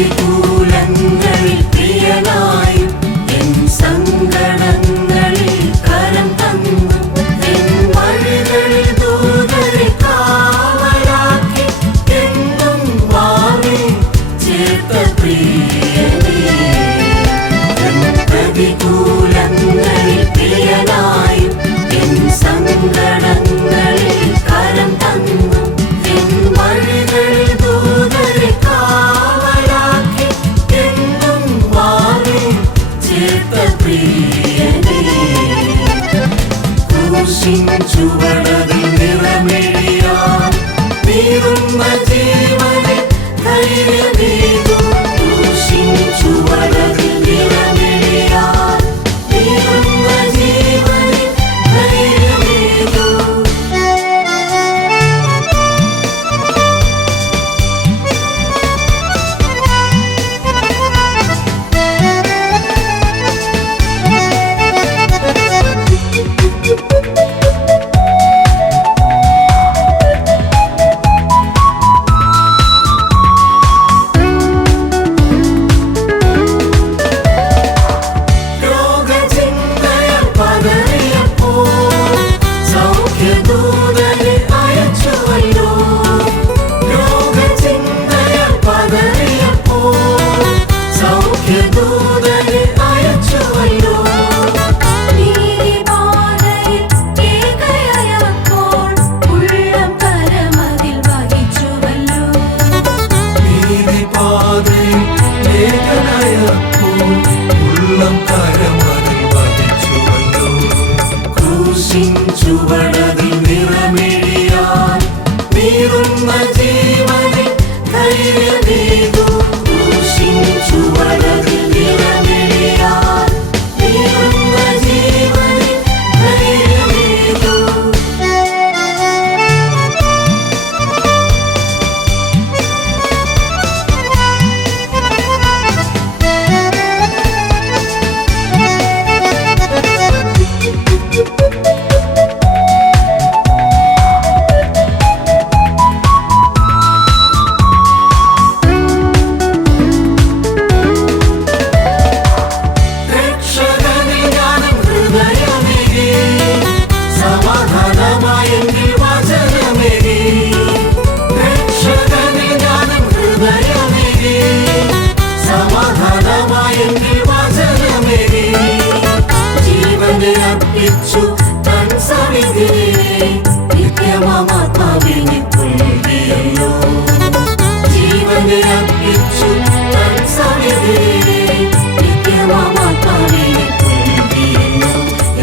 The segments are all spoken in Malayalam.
പ്രതികൂലങ്ങളിൽ പ്രിയനായും എൻ സങ്കടങ്ങളിൽ കരം തന്നു എൻ വഴികളിൽ ദൂതരെ കാവലാക്കി എന്നും വാങ്ങി ചേർത്ത പ്രിയനേ പ്രതികൂലങ്ങളിൽ പ്രിയനായും എൻ സങ്കടങ്ങളിൽ കരം തന്നു എൻ വഴികളിൽ ദൂതരെ കാവലാക്കി എന്നും വാങ്ങി ചേർത്ത പ്രിയനേ ക്രൂശിൻ ചുവടതിൽ നിറമെഴിയാൻ നീറുന്ന ജീവനിൽ ധൈര്യമേകും ക്രൂശിൻ ചുവടതിൽ നിറമെഴിയാൻ നീറുന്ന ജീവനിൽ ധൈര്യമേകും രോഗചിന്തയാൽ പതറിയപ്പോൾ സൗഖ്യദൂതനെ അയച്ചുവല്ലോ രോഗചിന്തയാൽ പതറിയപ്പോൾ സൗഖ്യദൂതനെ അയച്ചുവല്ലോ നീതിപാതയിൽ ഏകയായപ്പോൾ ഉള്ളം കരമതിൽ വഹിച്ചുവല്ലോ നീതിപാതയിൽ ഏകനായപ്പോൾ ഉള്ളം കരമതിൽ വഹിച്ചുവല്ലോ ക്രൂശിൻ ചുവടതിൽ നിറമെഴിയാൻ നീറുന്ന ജീവനിൽ ധൈര്യമേകും ക്രൂശിൻ ചുവടതിൽ നിറമെഴിയാൻ നീറുന്ന ജീവനിൽ ധൈര്യമേകും രക്ഷകനിൽ ജ്ഞാനം ഹൃദയമേകി സമാധാനമായ എന്നിൽ വചനമേകി രക്ഷകനിൽ ജ്ഞാനം ഹൃദയമേകി സമാധാനമായ എന്നിൽ വചനമേകി ജീവനെ അർപ്പിച്ചു തൻ സവിധിയെ നിത്യമാത്മാവിനെ പുൽകിയല്ലോ ജീവനെ അർപ്പിച്ചു തൻ സവിധിയെ നിത്യമാത്മാവിനെ പുൽകിയല്ലോ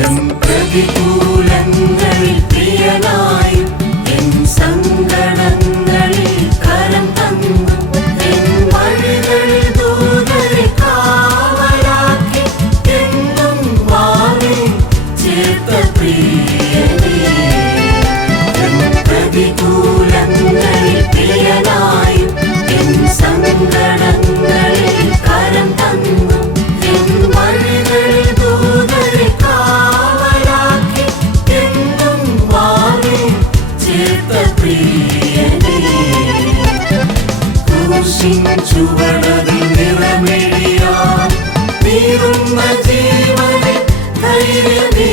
എൻ പ്രതികൂലങ്ങളിൽ പ്രിയനായും എൻ സങ്കടങ്ങളിൽ കരം തന്നു എൻ വഴികളിൽ ദൂതരെ കാവലാക്കി എന്നും വാങ്ങി ചേർത്ത പ്രിയനേ എൻ പ്രതികൂലങ്ങളിൽ പ്രിയനായും എൻ സങ്കടങ്ങളിൽ കരം തന്നു എൻ വഴികളിൽ ദൂതരെ കാവലാക്കി എന്നും വാങ്ങി ചേർത്ത പ്രിയനേ ക്രൂശിൻ ചുവടതിൽ നിറമെഴിയാൻ നീറുന്ന ജീവനിൽ ധൈര്യമേ